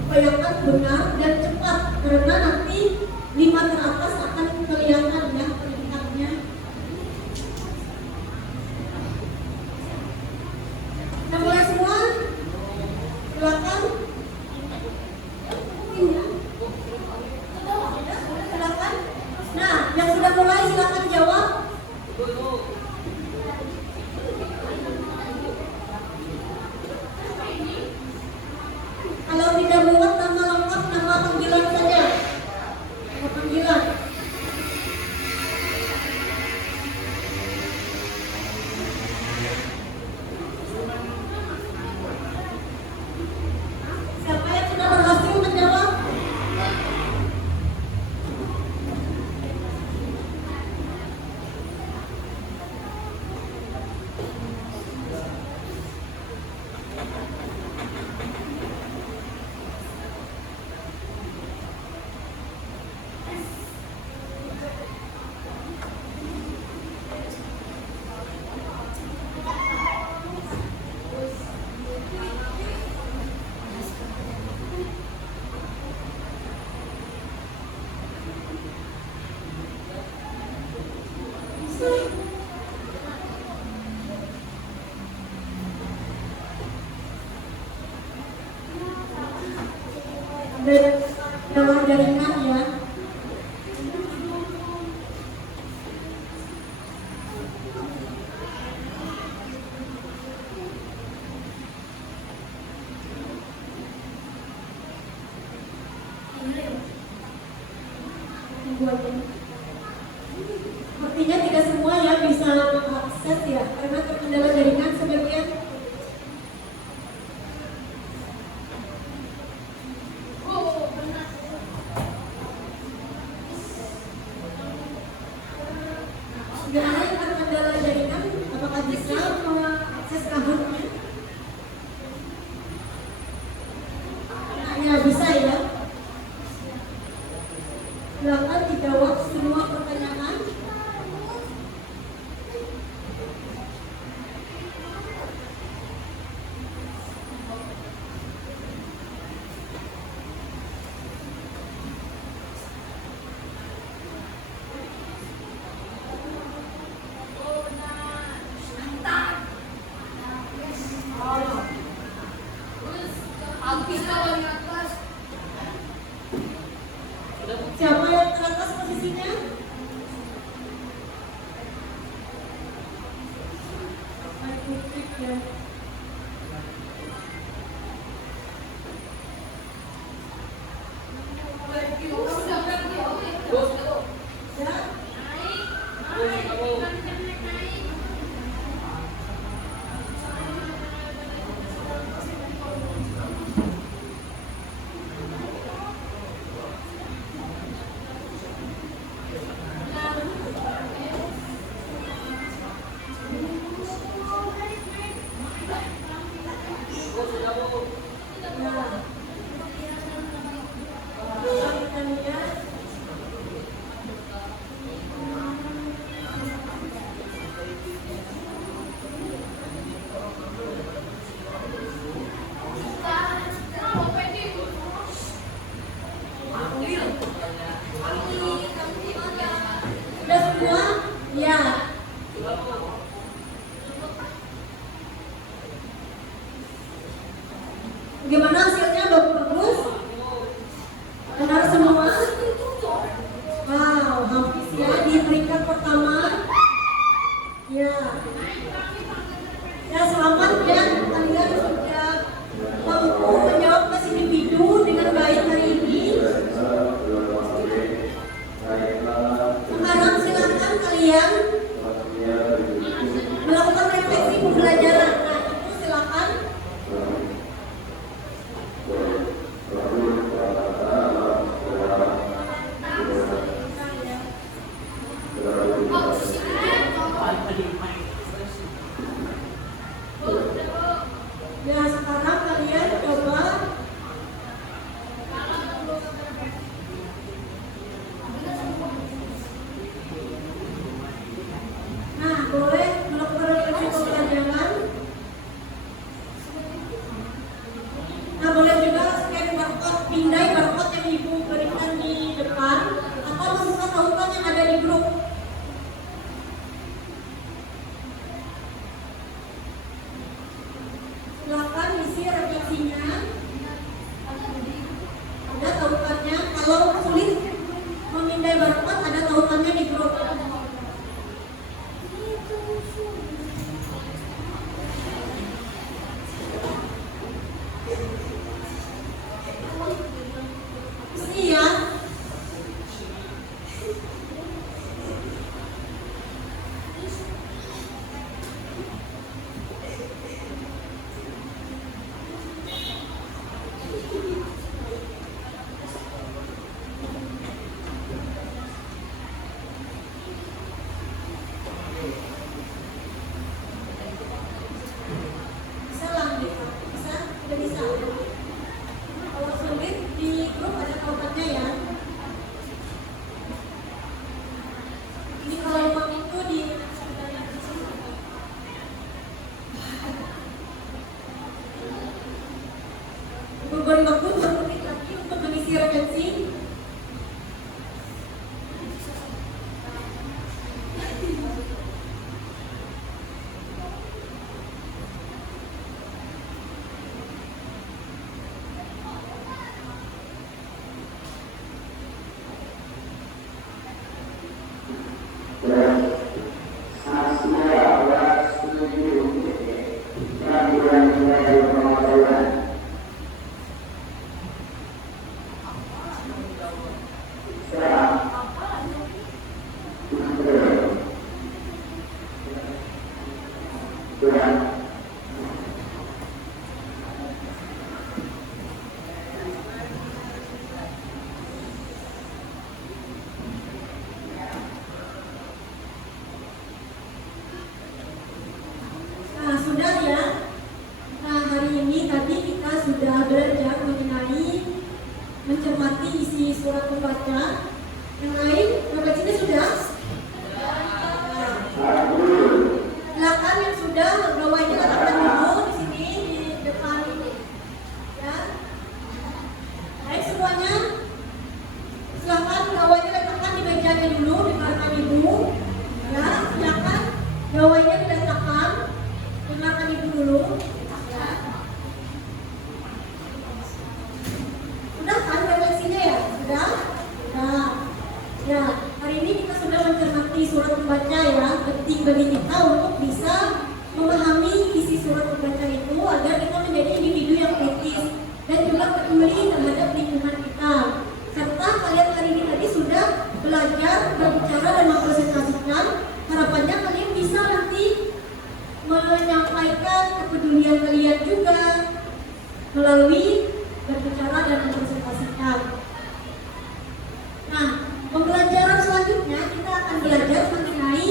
upayakan benar dan cepat, karena nanti 5 teratas akan kelihatan ya peringkatnya. Kita mulai semua, silakan. Silakan. Nah, yang sudah mulai silakan jawab. Kalau tidak muat nama lengkap, nama panggilan saja. Nama panggilan. Siapa yang sudah berhasil menjawab? Lewat jaringan ya. Sepertinya tidak semua ya bisa mengakses ya, karena terkendala jaringan sebagian. Gimana yang terkendala jaringan? Apakah bisa mengakses Kahoot-nya? Ya bisa ya. Silakan dijawab semua pertanyaan. Ya. Sudah semua? Ya. Bagaimana hasilnya? Bagus? Benar semua? Wow, hampir ya di peringkat pertama. Ya. Ya, selamat ya. Kalian sudah mampu menjawab tes individu dengan baik hari ini. Sekarang silakan kalian melakukan refleksi pembelajaran. Nah, itu silakan. Ya, sekarang kalian coba nah, boleh melakukan refleksi pembelajaran. Nah, boleh juga scan barcode, pindai barcode yang ibu berikan di depan, atau membuka tautan yang ada di grup. Silakan isi refleksinya. Ada tautannya. Kalau sulit memindai barcode, ada tautannya di grup. Isi ya. Bisa lah, bisa, udah bisa. Kalau sulit di grup ada tautannya ya. Ini kalau mau itu di beri waktu 2 menit lagi untuk mengisi refleksi. Nah, sudah ya. Nah, hari ini tadi kita sudah belajar mengenai mencermati isi surat pembaca. Yang lain, refleksinya sudah? Silakan yang sudah, gawainya letakkan dulu di sini di depan ini. Ya. Baik semuanya. Silakan gawainya letakkan di mejanya dulu di belakang ibu. Ya, silakan gawainya diletakkan. Dengarkan ibu dulu. Ya. Sudah kan refleksinya ya? Sudah? Sudah. Ya, hari ini kita sudah mencermati surat pembaca ya. Penting bagi kita untuk bisa memahami isi surat pembaca itu agar kita menjadi individu yang kritis dan juga peduli terhadap lingkungan kita. Serta kalian hari ini tadi sudah belajar berbicara dan mempresentasikan. Harapannya kalian bisa nanti menyampaikan kepedulian kalian juga melalui berbicara dan mempresentasikan. Nah, pembelajaran selanjutnya kita akan belajar mengenai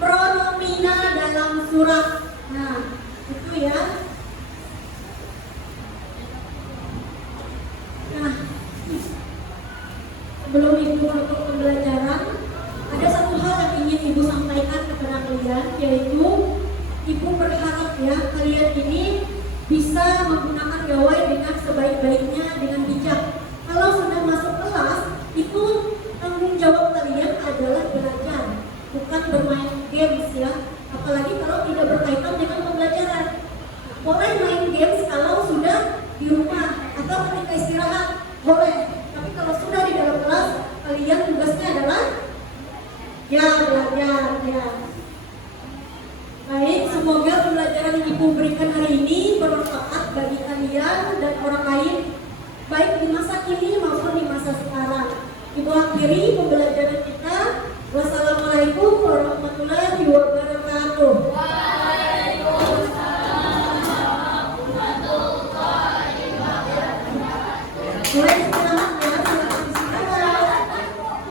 pronomina dalam surat. Nah, itu ya. Nah, sebelum Ibu untuk pembelajaran, ada satu hal yang ingin Ibu sampaikan kepada kalian, yaitu Ibu berharap ya kalian ini bisa menggunakan gawai dengan sebaik-baiknya, dengan bijak. Kalau sudah masuk kelas, itu tanggung jawab kalian adalah belajar, bukan bermain games ya. Apalagi kalau tidak berkaitan dengan pembelajaran. Boleh main games kalau sudah di rumah atau ketika istirahat, boleh. Tapi kalau sudah di dalam kelas, kalian tugasnya adalah ya belajar ya. Baik, semoga pembelajaran yang Ibu berikan hari ini bermanfaat bagi kalian dan orang lain, baik di masa kini maupun di masa sekarang. Ibu akhiri pembelajaran kita. Wassalamualaikum warahmatullahi wabarakatuh. Waalaikumsalam warahmatullahi wabarakatuh.